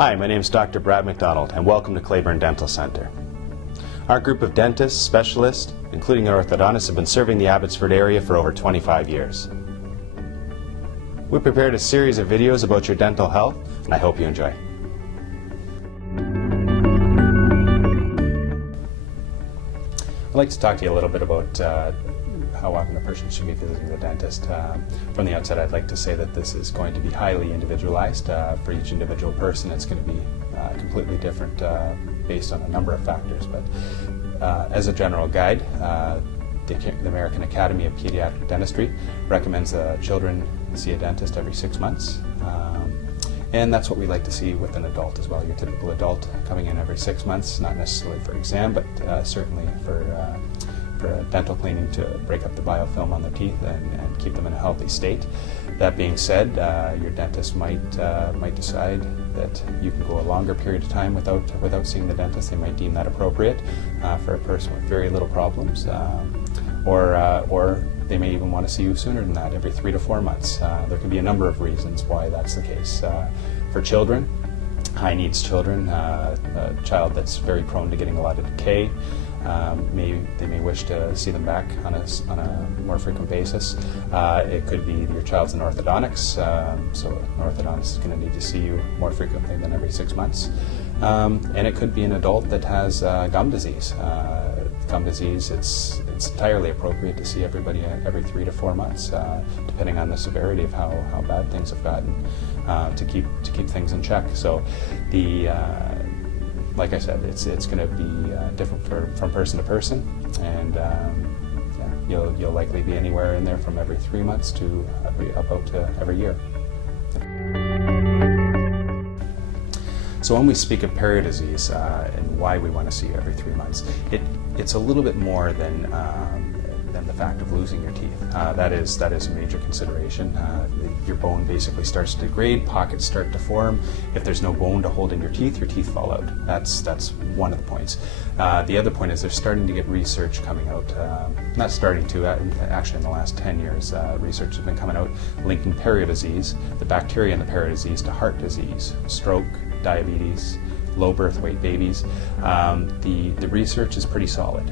Hi, my name is Dr. Brad McDonald, and welcome to Claiborne Dental Center. Our group of dentists, specialists, including our orthodontists, have been serving the Abbotsford area for over 25 years. We prepared a series of videos about your dental health, and I hope you enjoy. I'd like to talk to you a little bit about how often a person should be visiting the dentist. From the outset, I'd like to say that this is going to be highly individualized. For each individual person, it's going to be completely different based on a number of factors. But as a general guide, the American Academy of Pediatric Dentistry recommends children see a dentist every 6 months. And that's what we like to see with an adult as well. Your typical adult coming in every 6 months, not necessarily for exam, but certainly for a dental cleaning to break up the biofilm on their teeth and keep them in a healthy state. That being said, your dentist might decide that you can go a longer period of time without seeing the dentist. They might deem that appropriate for a person with very little problems, or they may even want to see you sooner than that, every 3 to 4 months. There can be a number of reasons why that's the case. For children, high needs children, a child that's very prone to getting a lot of decay, they may wish to see them back on a more frequent basis. It could be your child's in orthodontics, so an orthodontist is going to need to see you more frequently than every 6 months. And it could be an adult that has gum disease. Gum disease, it's entirely appropriate to see everybody every 3 to 4 months, depending on the severity of how bad things have gotten, to keep things in check. So like I said, it's going to be different from person to person, and you'll likely be anywhere in there from every 3 months to about every year. So when we speak of Perio disease and why we want to see you every 3 months, it's a little bit more than the fact of losing your teeth. That is a major consideration. Your bone basically starts to degrade, pockets start to form. If there's no bone to hold in your teeth fall out. That's one of the points. The other point is they're starting to get research coming out. Not starting to, actually in the last 10 years, research has been coming out linking Perio disease, the bacteria in the Perio disease, to heart disease, stroke, diabetes, low birth weight babies. The research is pretty solid.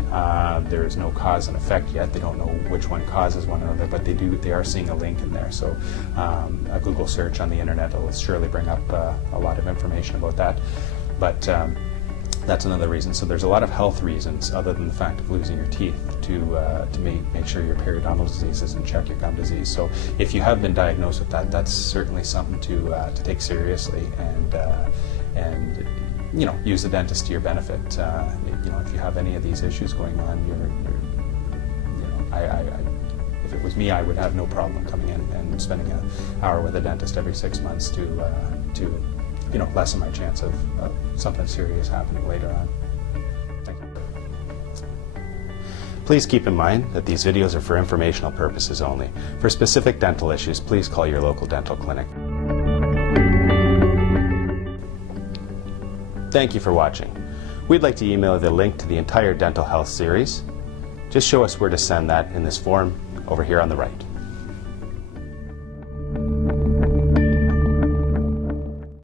There is no cause and effect yet. They don't know which one causes one another, but they are seeing a link in there. So a Google search on the internet will surely bring up a lot of information about that. But that's another reason. So there's a lot of health reasons other than the fact of losing your teeth to make sure your periodontal disease is in check, your gum disease. So if you have been diagnosed with that, that's certainly something to take seriously and use the dentist to your benefit. If you have any of these issues going on, if it was me, I would have no problem coming in and spending an hour with a dentist every 6 months to lessen my chance of something serious happening later on. Thank you. Please keep in mind that these videos are for informational purposes only. For specific dental issues, please call your local dental clinic. Thank you for watching. We'd like to email you the link to the entire dental health series. Just show us where to send that in this form over here on the right.